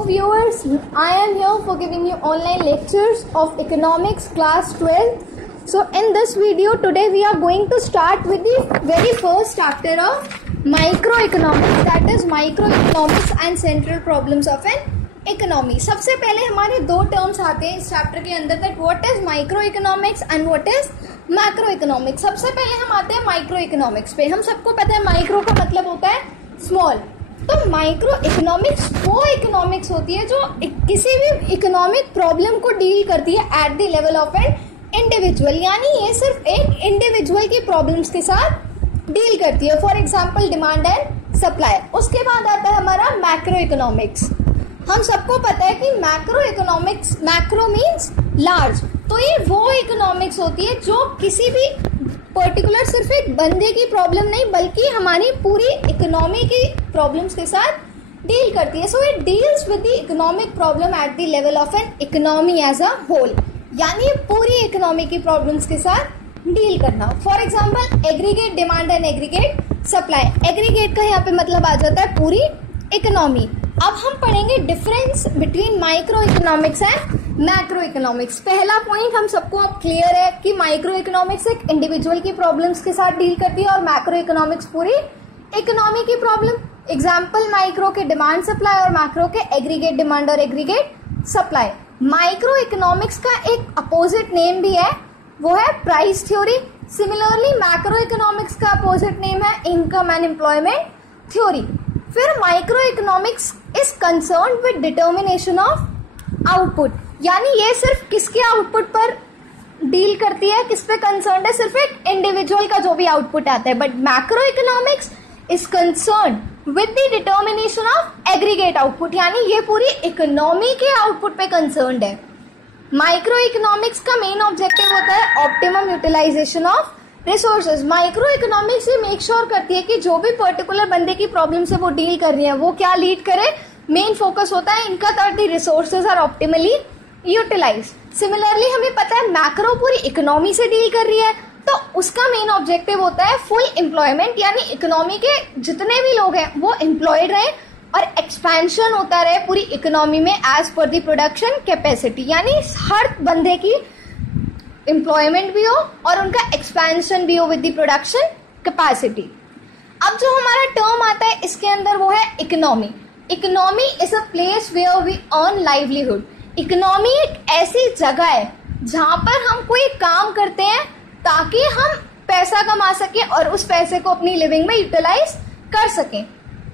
Hello viewers, I am here for giving you online lectures of economics class 12. So in this video today we are going to start with the very first chapter of microeconomics, that is microeconomics and central problems of an economy. सबसे पहले हमारे दो terms आते हैं इस chapter के अंदर, that what is microeconomics and what is macroeconomics. सबसे पहले हम आते हैं माइक्रोइकोनॉमिक्स पे. हम सबको पता है माइक्रो का मतलब होता है स्मॉल. तो माइक्रो इकोनॉमिक्स वो इकोनॉमिक्स होती है जो किसी भी इकोनॉमिक प्रॉब्लम को डील करती है eight the level of an individual, यानी ये सिर्फ एक इंडिविजुअल की प्रॉब्लम्स के साथ डील करती है. For example demand and supply. उसके बाद आता है हमारा मैक्रो इकोनॉमिक्स. हम सबको पता है कि macro economics, macro means large, तो ये वो इकोनॉमिक्स होती है जो किसी भी पर्टिकुलर सिर्फ एक बंदे की प्रॉब्लम नहीं बल्कि हमारी पूरी इकोनॉमी की प्रॉब्लम्स के साथ डील करती है. So it deals with the economic problem at the level of an economy as a whole, यानी पूरी इकोनॉमी की प्रॉब्लम्स के साथ डील करना. For example aggregate demand and aggregate supply. Aggregate का यहाँ पे मतलब आ जाता है पूरी इकोनॉमी. अब हम पढ़ेंगे difference between micro economics and macro economics. पहला पॉइंट हम सबको अब क्लियर है कि माइक्रो इकोनॉमिक्स एक इंडिविजुअल की प्रॉब्लम्स के साथ डील करती है और मैक्रो इकोनॉमिक्स पूरी इकोनॉमी की प्रॉब्लम. एग्जांपल माइक्रो के डिमांड सप्लाई और मैक्रो के एग्रीगेट डिमांड और एग्रीगेट सप्लाई. माइक्रो इकोनॉमिक्स का एक अपोजिट नेम भी है, वो है price theory. Similarly macro economics का अपोजिट नेम है इनकम एंड एम्प्लॉयमेंट थ्योरी. फिर microeconomics is concern with determination of output, यानी ये सिर्फ किसके आउटपुट पर डील करती है, किस पे कंसर्न है, सिर्फ एक इंडिविजुअल का जो भी आउटपुट आता है. But macroeconomics is concern with the determination of aggregate output, यानी ये पूरी इकोनॉमी के आउटपुट पे कंसर्न है. माइक्रो इकोनॉमिक्स का मेन ऑब्जेक्टिव होता है optimum utilisation of resources. Microeconomics ये मेक श्योर करती है कि जो भी पर्टिकुलर बंदे की प्रॉब्लम से वो डील कर रही है वो क्या लीड करे. मेन फोकस होता है इनका that the resources are optimally utilise. Similarly हमें पता है मैक्रो पूरी इकोनॉमी से डील कर रही है, तो उसका मेन ऑब्जेक्टिव होता है फुल एम्प्लॉयमेंट, यानी इकोनॉमी के जितने भी लोग हैं वो एम्प्लॉयड रहे और एक्सपेंशन होता रहे पूरी इकोनॉमी में as per the production capacity, यानी हर बंदे की एम्प्लॉयमेंट भी हो और उनका एक्सपेंशन भी हो विद द प्रोडक्शन कैपेसिटी. अब जो हमारा टर्म आता है इसके अंदर वो है economy. Economy is a place where we earn livelihood. Economy एक ऐसी जगह है जहां पर हम कोई काम करते हैं ताकि हम पैसा कमा सकें और उस पैसे को अपनी लिविंग में यूटिलाइज कर सकें.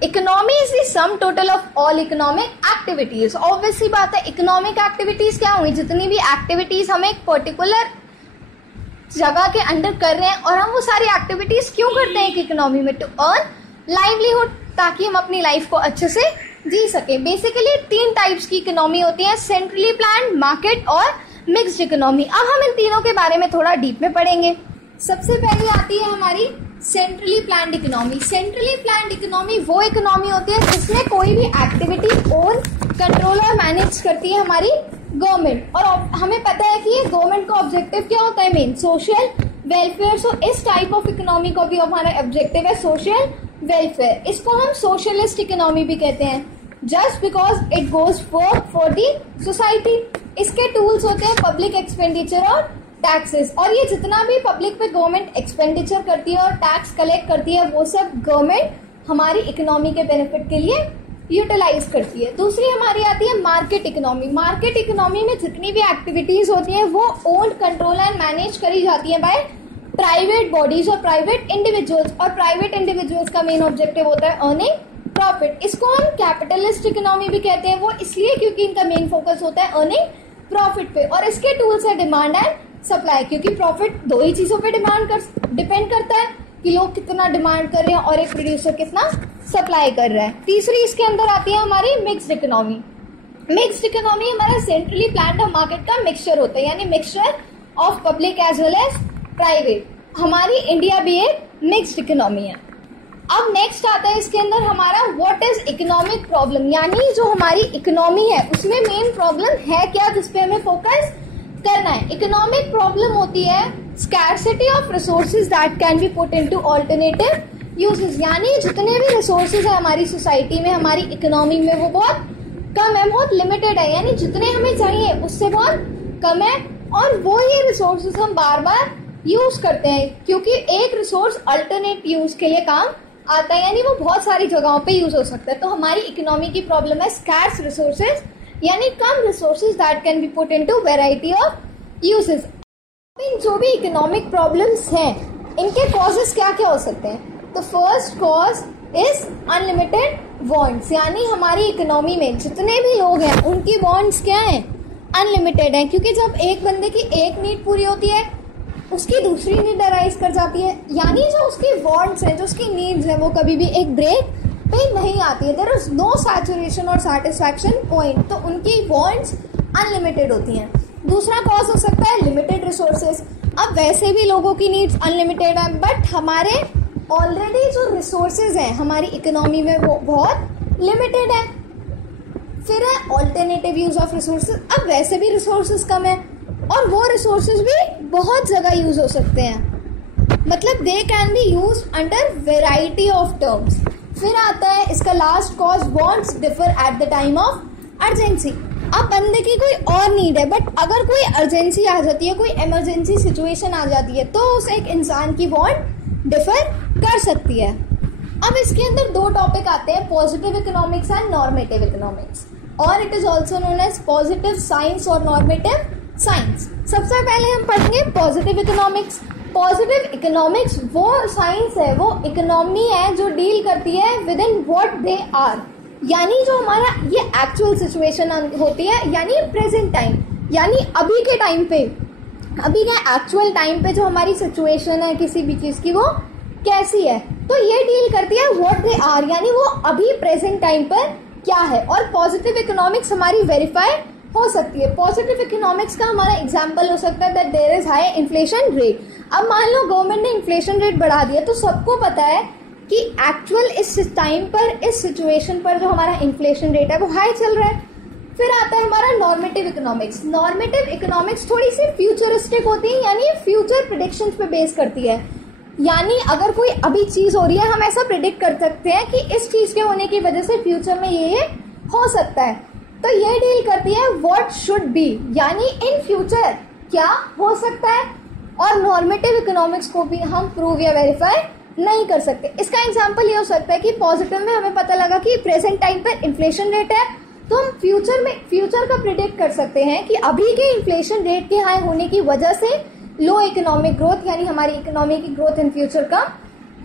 Economy is the sum total of all economic activities. Obvious सी बात है इकोनॉमिक एक्टिविटीज क्या हुई, जितनी भी एक्टिविटीज हम एक पर्टिकुलर जगह के अंडर कर रहे हैं, और हम वो सारी एक्टिविटीज क्यों करते हैं एक इकोनॉमी में, टू अर्न लाइवलीहुड, ताकि हम अपनी लाइफ को अच्छे से जी सके. बेसिकली 3 टाइप्स की इकोनॉमी होती है, सेंट्रली प्लान्ड, मार्केट और मिक्स्ड इकोनॉमी. अब हम इन तीनों के बारे में थोड़ा डीप में पढ़ेंगे. सबसे पहले आती है हमारी centrally planned economy. Centrally planned economy वो इकोनॉमी होती है जिसमें कोई भी एक्टिविटी ओन, कंट्रोल और मैनेज करती है हमारी गवर्नमेंट. और हमें पता है कि ये गवर्नमेंट का ऑब्जेक्टिव क्या होता है, मेन सोशल वेलफेयर. सो इस टाइप ऑफ इकोनॉमी का भी हमारा ऑब्जेक्टिव है सोशल वेलफेयर. इसको हम सोशलिस्ट इकोनॉमी भी कहते हैं, just because it goes for the society. इसके टूल्स होते हैं पब्लिक एक्सपेंडिचर और टैक्सेस, और ये जितना भी पब्लिक पे गवर्नमेंट एक्सपेंडिचर करती है और टैक्स कलेक्ट करती है वो सब गवर्नमेंट हमारी इकोनॉमी के बेनिफिट के लिए यूटिलाइज करती है. दूसरी हमारी आती है मार्केट इकोनॉमी. मार्केट इकोनॉमी में जितनी भी एक्टिविटीज होती है वो ओन्ड, कंट्रोल एंड मैनेज करी जाती है बाय प्राइवेट बॉडीज और प्राइवेट इंडिविजुअल्स. और प्राइवेट इंडिविजुअल्स का मेन ऑब्जेक्टिव होता है अर्निंग प्रॉफिट. इसको हम कैपिटलिस्ट इकोनॉमी भी कहते हैं, वो इसलिए क्योंकि इनका मेन फोकस होता है अर्निंग प्रॉफिट पे. और इसके टूल्स है डिमांड एंड सप्लाई, क्योंकि प्रॉफिट दो ही चीजों पे डिपेंड करता है कि लोग कितना डिमांड कर रहे हैं और एक प्रोड्यूसर कितना सप्लाई कर रहा है. तीसरी इसके अंदर आती है हमारी मिक्स्ड इकोनॉमी. मिक्स्ड इकोनॉमी हमारा सेंट्रली प्लान्ड और मार्केट का मिक्सचर होता है, यानी mixture of public as well as private. हमारी इंडिया भी एक मिक्स्ड इकोनॉमी है. अब नेक्स्ट आता है इसके अंदर हमारा व्हाट इज इकोनॉमिक प्रॉब्लम, यानी जो हमारी इकोनॉमी है उसमें मेन प्रॉब्लम है क्या जिसपे हमें फोकस करना है. इकोनॉमिक प्रॉब्लम होती है scarcity of resources that can be put into alternative uses, यानी जितने भी रिसोर्सेज है हमारी सोसाइटी में, हमारी इकोनॉमी में, वो बहुत कम है, बहुत लिमिटेड है, यानी जितने हमें चाहिए उससे बहुत कम है, और वो ये रिसोर्सेज हम बार बार यूज करते हैं क्योंकि एक रिसोर्स अल्टरनेट यूज के लिए काम आता है, यानी वो बहुत सारी जगहों पे यूज हो सकता है। तो हमारी इकोनॉमी की प्रॉब्लम है स्कैर्स रिसोर्सेज, यानी कम resources that can be put into variety of uses. इन जो भी इकोनॉमिक प्रॉब्लम्स हैं इनके कॉजेस क्या क्या हो सकते हैं? तो first cause is unlimited wants, यानी हमारी इकोनॉमी में जितने भी लोग हैं उनकी वांट्स क्या हैं? अनलिमिटेड है, क्योंकि जब एक बंदे की एक नीड पूरी होती है उसकी दूसरी नीड अराइज कर जाती है, यानी जो उसकी वांट्स हैं, जो उसकी नीड्स हैं, वो कभी भी एक ब्रेक पे नहीं आती है। देयर इज नो सैचुरेशन और सैटिस्फैक्शन पॉइंट, तो उनकी वांट्स अनलिमिटेड होती हैं। दूसरा कॉज हो सकता है लिमिटेड रिसोर्सेज। अब वैसे भी लोगों की नीड्स अनलिमिटेड है, बट हमारे ऑलरेडी जो रिसोर्सेज हैं हमारी इकोनॉमी में वो बहुत लिमिटेड है। फिर है ऑल्टरनेटिव यूज ऑफ रिसोर्सेज। अब वैसे भी रिसोर्सेज कम है और वो रिसोर्सेज भी बहुत जगह यूज हो सकते हैं, मतलब they can be use under variety of terms. फिर आता है इसका last cause, wants differ at the time of urgency. अब बंदे की कोई और नीड है, बट अगर कोई अर्जेंसी आ जाती है, कोई इमरजेंसी सिचुएशन आ जाती है, तो उस एक इंसान की वांट डिफर कर सकती है। अब इसके अंदर दो टॉपिक आते हैं, positive economics and normative economics, और it is also known as positive science और नॉर्मेटिव साइंस। सबसे पहले हम पढ़ेंगे पॉजिटिव इकोनॉमिक्स। पॉजिटिव इकोनॉमिक्स वो साइंस है, वो इकोनॉमी है जो डील करती है with in what they are, यानी जो हमारा ये एक्चुअल सिचुएशन होती है, यानी प्रेजेंट टाइम, यानी अभी के टाइम पे, अभी के एक्चुअल टाइम पे जो हमारी सिचुएशन है किसी भी चीज की वो कैसी है, तो ये डील करती है व्हाट दे आर, यानी वो अभी प्रेजेंट टाइम पर क्या है। और पॉजिटिव इकोनॉमिक्स हमारी वेरीफाई हो सकती है। पॉजिटिव इकोनॉमिक्स का हमारा एग्जांपल हो सकता है that there is high inflation rate. अब मान लो गवर्नमेंट ने इन्फ्लेशन रेट बढ़ा दिया, तो सबको पता है कि एक्चुअल इस टाइम पर, इस सिचुएशन पर जो हमारा इन्फ्लेशन रेट है वो हाई चल रहा है। फिर आता है हमारा नॉर्मेटिव इकोनॉमिक्स। नॉर्मेटिव इकोनॉमिक्स थोड़ी सी फ्यूचरिस्टिक होती है, यानी फ्यूचर प्रेडिक्शंस पे बेस करती है, यानी अगर कोई अभी चीज हो रही है हम ऐसा प्रिडिक्ट कर सकते हैं कि इस चीज के होने की वजह से फ्यूचर में ये हो सकता है। तो ये डील करती है व्हाट शुड बी, यानी इन फ्यूचर क्या हो सकता है। और नॉर्मेटिव इकोनॉमिक्स को भी हम प्रूव या वेरीफाई नहीं कर सकते। इसका एग्जांपल ये हो सकता है कि पॉजिटिव में हमें पता लगा कि प्रेजेंट टाइम पर इन्फ्लेशन रेट है, तो हम फ्यूचर का प्रिडिक्ट कर सकते हैं कि अभी के इन्फ्लेशन रेट के हाई होने की वजह से लो इकोनॉमिक ग्रोथ, यानी हमारी इकोनॉमी की ग्रोथ इन फ्यूचर कम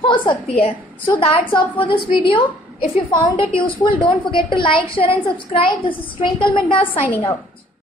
हो सकती है। So that's all for this video. If you found it useful, don't forget to like, share and subscribe. This is Twinkle Midna signing out.